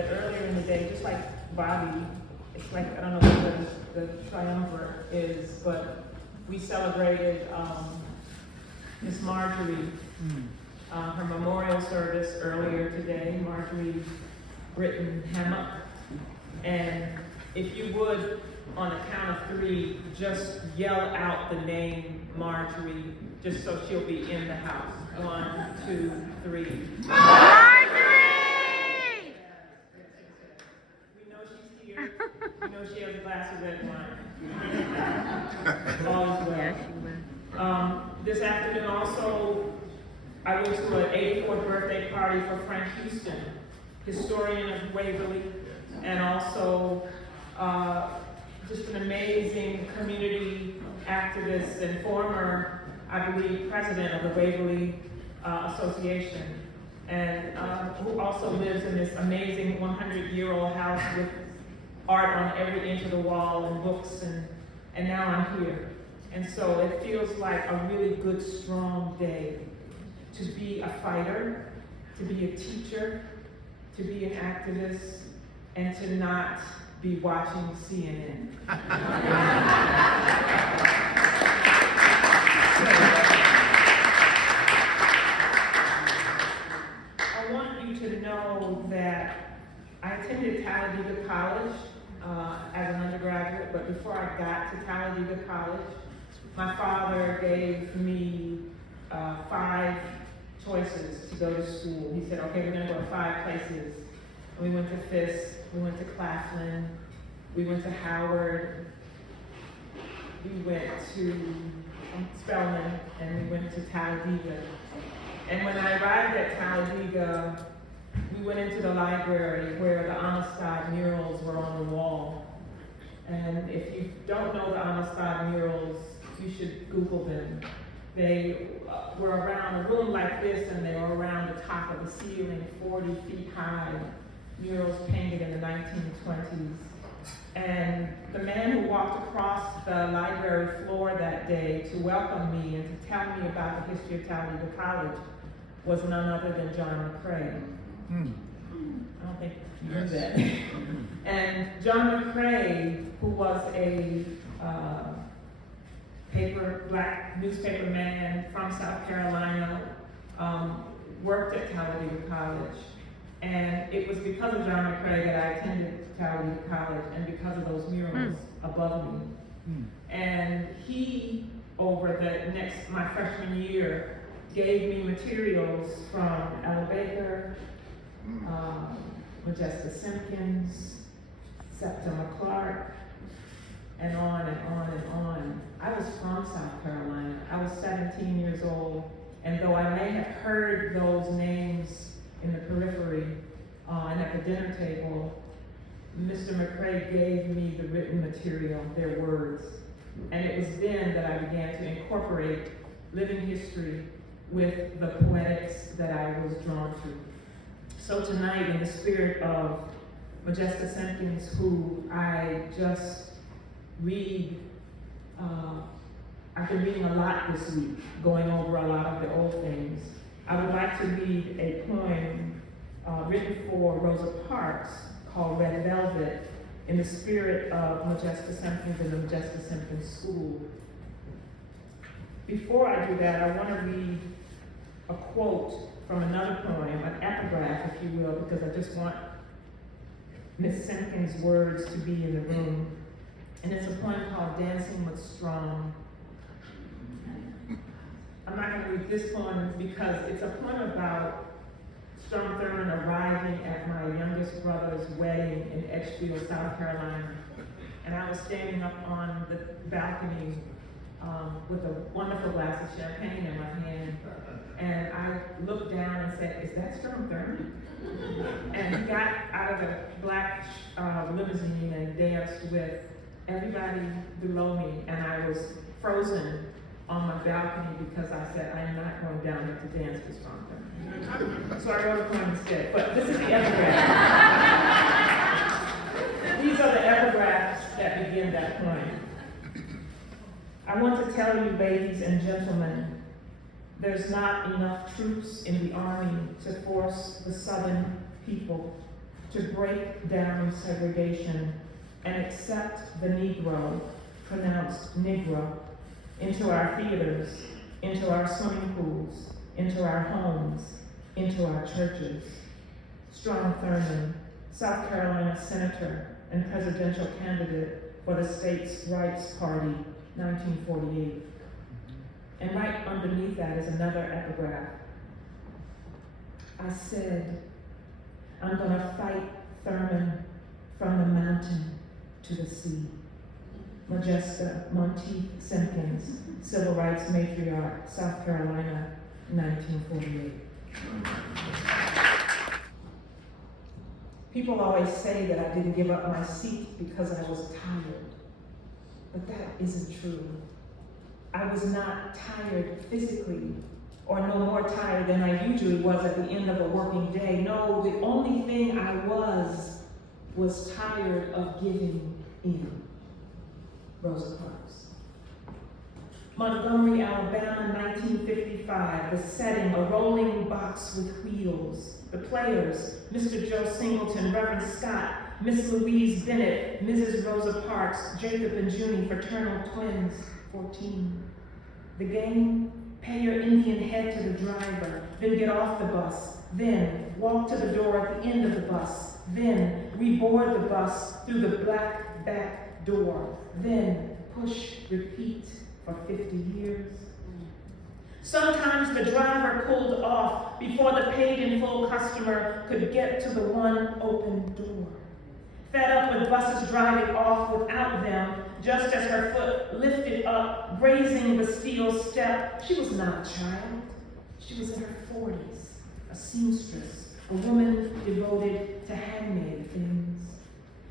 that earlier in the day, just like Bobby, it's like, I don't know what the triumvirate is, but we celebrated Miss Marjorie, her memorial service earlier today, Marjorie Britton Hammock. And if you would, on a count of three, just yell out the name Marjorie, just so she'll be in the house. 1, 2, 3. Marjorie! We know she's here. We know she has a glass of red wine. All is well. This afternoon also, I went to an 84th birthday party for Frank Houston, historian of Waverly, and also just an amazing community activist and former, I believe, president of the Waverly Association, and who also lives in this amazing 100-year-old house with art on every inch of the wall and books, and now I'm here. And so it feels like a really good, strong day to be a fighter, to be a teacher, to be an activist, and to not be watching CNN. I want you to know that I attended Talladega College as an undergraduate, but before I got to Talladega College, my father gave me 5 choices to go to school. He said, okay, we're gonna go to 5 places. We went to Fisk, we went to Claflin, we went to Howard, we went to Spelman, and we went to Talladega. And when I arrived at Talladega, we went into the library where the Amistad murals were on the wall. And if you don't know the Amistad murals, you should Google them. They were around a room like this, and they were around the top of the ceiling, 40 feet high, murals painted in the 1920s. And the man who walked across the library floor that day to welcome me and to tell me about the history of Talladega College was none other than John McCrae. I don't think you knew that. And John McCrae, who was a black newspaper man from South Carolina, worked at Talladega College. And it was because of John McCrae that I attended Talladega College, and because of those murals above me. And he, over my freshman year, gave me materials from Ella Baker, Modjeska Simkins, Septima Clark, and on and on and on. I was from South Carolina. I was 17 years old, and though I may have heard those names in the periphery and at the dinner table, Mr. McCrae gave me the written material, their words. And it was then that I began to incorporate living history with the poetics that I was drawn to. So tonight, in the spirit of Modjeska Simkins, who I just read, I've been reading a lot this week, going over a lot of the old things. I would like to read a poem written for Rosa Parks called Red Velvet, in the spirit of Modjeska Simkins and the Modjeska Simkins School. Before I do that, I want to read a quote from another poem, an epigraph, if you will, because I just want Miss Simkins' words to be in the room. And it's a poem called Dancing with Strong. I'm not going to read this poem because it's a poem about Strom Thurmond arriving at my youngest brother's wedding in Edgefield, South Carolina. And I was standing up on the balcony with a wonderful glass of champagne in my hand. And I looked down and said, "Is that Strom Thurmond?" And he got out of the black limousine and danced with everybody below me. And I was frozen on my balcony because I said, I am not going down there to dance with Strom Thurmond. So I wrote a poem instead. But this is the epigraph. These are the epigraphs that begin that poem. I want to tell you, ladies and gentlemen, there's not enough troops in the army to force the Southern people to break down segregation and accept the Negro, pronounced Negro, into our theaters, into our swimming pools, into our homes, into our churches. Strom Thurmond, South Carolina Senator and presidential candidate for the state's Rights Party, 1948. And right underneath that is another epigraph. I said, I'm gonna fight Thurmond from the mountain to the sea. Modjeska Simkins, Civil Rights Matriarch, South Carolina, 1948. People always say that I didn't give up my seat because I was tired, but that isn't true. I was not tired physically, or no more tired than I usually was at the end of a working day. No, the only thing I was tired of giving in. Rosa Parks. Montgomery, Alabama, 1955. The setting, a rolling box with wheels. The players, Mr. Joe Singleton, Reverend Scott, Miss Louise Bennett, Mrs. Rosa Parks, Jacob and Junie, fraternal twins, 14. The game, pay your Indian head to the driver, then get off the bus, then walk to the door at the end of the bus, then reboard the bus through the black back door, then push, repeat for 50 years. Sometimes the driver pulled off before the paid in full customer could get to the one open door. Fed up with buses driving off without them, just as her foot lifted up, grazing the steel step. She was not a child. She was in her 40s, a seamstress, a woman devoted to handmade things.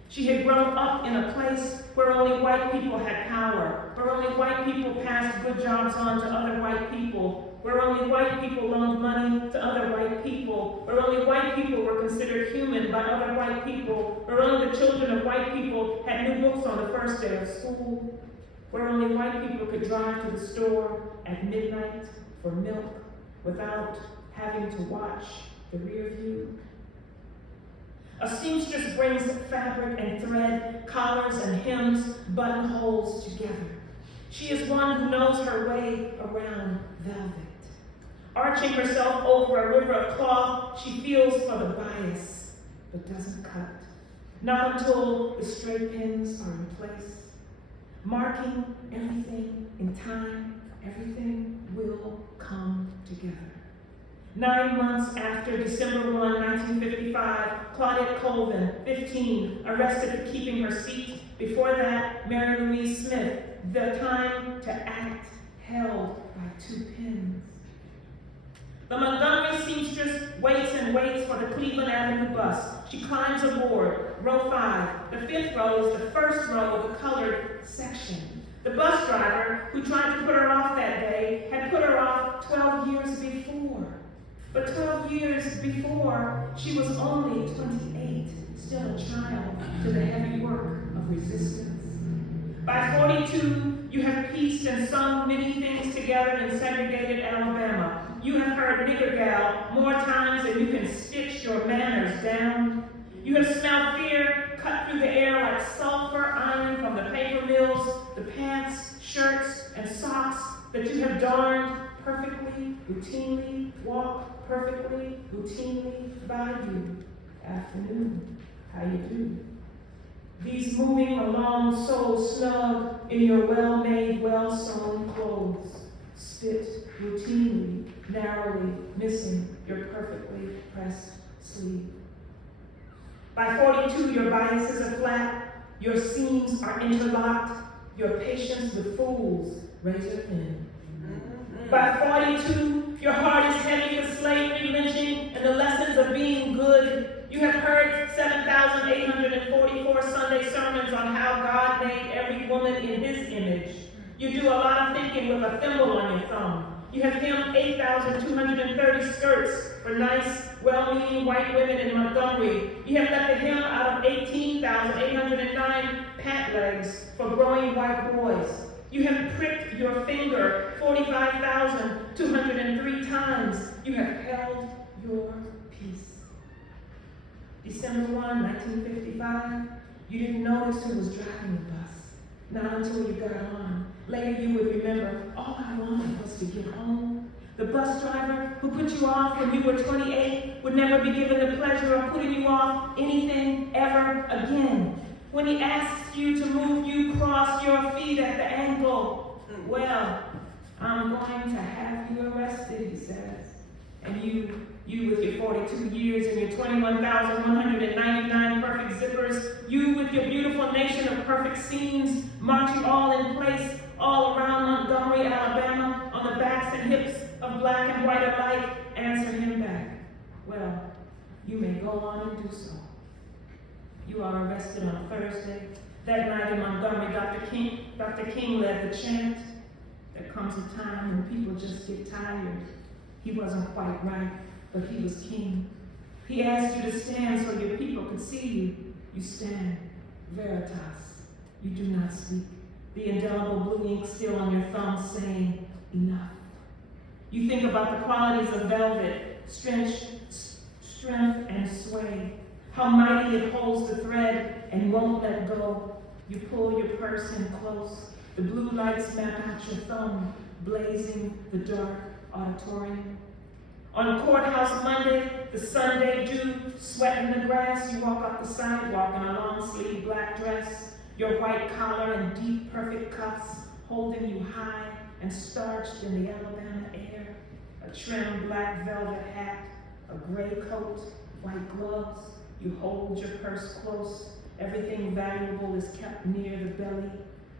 She had grown up in a place where only white people had power, where only white people passed good jobs on to other white people, where only white people loaned money to other white people, where only white people were considered human by other white people, where only the children of white people had new books on the first day of school, where only white people could drive to the store at midnight for milk without having to watch the rear view. A seamstress brings fabric and thread, collars and hems, buttonholes together. She is one who knows her way around velvet. Arching herself over a river of cloth, she feels for the bias, but doesn't cut. Not until the straight pins are in place. Marking everything in time, everything will come together. 9 months after December 1, 1955, Claudette Colvin, 15, arrested for keeping her seat. Before that, Mary Louise Smith, the time to act held by 2 pins. The Montgomery seamstress waits and waits for the Cleveland Avenue bus. She climbs aboard, row 5. The 5th row is the first row of the colored section. The bus driver, who tried to put her off that day, had put her off 12 years before. But 12 years before, she was only 28, still a child to the heavy work of resistance. By 42, you have pieced and sung many things together in segregated Alabama. You have heard nigger gal more times than you can stitch your manners down. You have smelled fear cut through the air like sulfur iron from the paper mills, the pants, shirts, and socks that you have darned perfectly, routinely, walk perfectly, routinely by you. Afternoon, how you do? These moving along so snug in your well-made, well-sewn clothes, spit routinely, narrowly missing your perfectly pressed sleeve. By 42, your biases are flat, your seams are interlocked, your patience with fools razor thin. By 42, your heart is heavy with slavery, lynching, and the lessons of being good. You have heard 7,844 Sunday sermons on how God made every woman in his image. You do a lot of thinking with a thimble on your thumb. You have hemmed 8,230 skirts for nice, well-meaning white women in Montgomery. You have let the hem out of 18,809 pant legs for growing white boys. You have pricked your finger 45,203 times. You have held your peace. December 1, 1955, you didn't notice who was driving the bus. Not until you got on. Later you would remember, all I wanted was to get home. The bus driver who put you off when you were 28 would never be given the pleasure of putting you off anything ever again. When he asks you to move, you cross your feet at the ankle. Well, I'm going to have you arrested, he says. And you with your 42 years and your 21,199 perfect zippers, you with your beautiful nation of perfect seams, march you all in place, all around Montgomery, Alabama, on the backs and hips of black and white alike, answer him back. Well, you may go on and do so. You are arrested on Thursday. That night in Montgomery, Dr. King led the chant. There comes a time when people just get tired. He wasn't quite right, but he was king. He asked you to stand so your people could see you. You stand. Veritas. You do not speak. The indelible blue ink still on your thumb saying, enough. You think about the qualities of velvet, strength and sway. How mighty it holds the thread and won't let go. You pull your purse in close. The blue lights map out your thumb, blazing the dark auditorium. On Courthouse Monday, the Sunday dew, sweat in the grass, you walk up the sidewalk in a long-sleeve black dress, your white collar and deep, perfect cuffs holding you high and starched in the Alabama air, a trim black velvet hat, a gray coat, white gloves. You hold your purse close. Everything valuable is kept near the belly,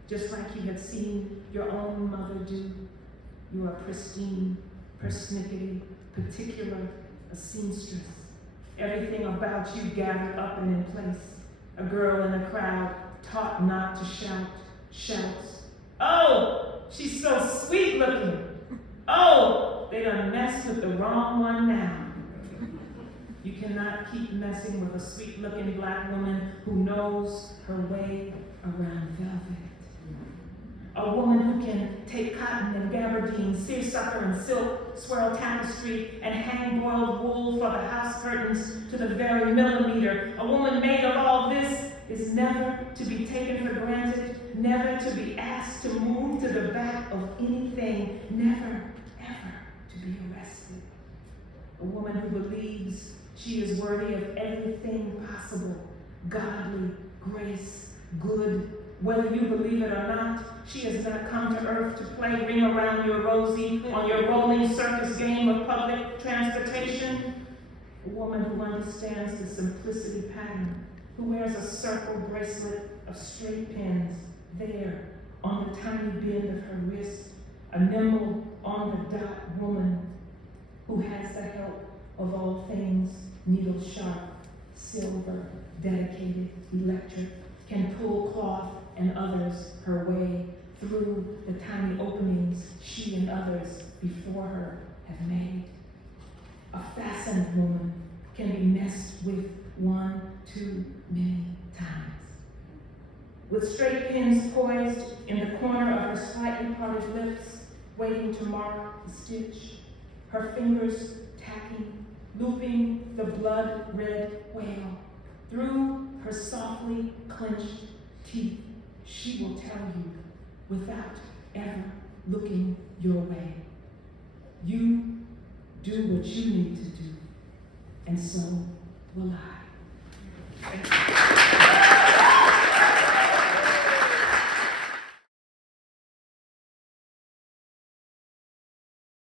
just like you have seen your own mother do. You are pristine, persnickety, particular, a seamstress. Everything about you gathered up and in place. A girl in a crowd, taught not to shout, shouts. Oh, she's so sweet looking. Oh, they done messed with the wrong one now. You cannot keep messing with a sweet-looking black woman who knows her way around velvet. A woman who can take cotton and gabardine, seersucker and silk, swirl tapestry, and hang boiled wool for the house curtains to the very millimeter. A woman made of all this is never to be taken for granted, never to be asked to move to the back of anything, never, ever to be arrested. A woman who believes she is worthy of everything possible, godly, grace, good. Whether you believe it or not, she has not come to earth to play ring around your rosy on your rolling circus game of public transportation. A woman who understands the simplicity pattern, who wears a circle bracelet of straight pins there on the tiny bend of her wrist, a nimble on the dot woman who has the help of all things needle sharp, silver, dedicated, electric, can pull cloth and others her way through the tiny openings she and others before her have made. A fastened woman can be messed with one too many times. With straight pins poised in the corner of her slightly parted lips, waiting to mark the stitch, her fingers tacking, looping the blood-red whale. Through her softly clenched teeth, she will tell you, without ever looking your way, you do what you need to do, and so will I.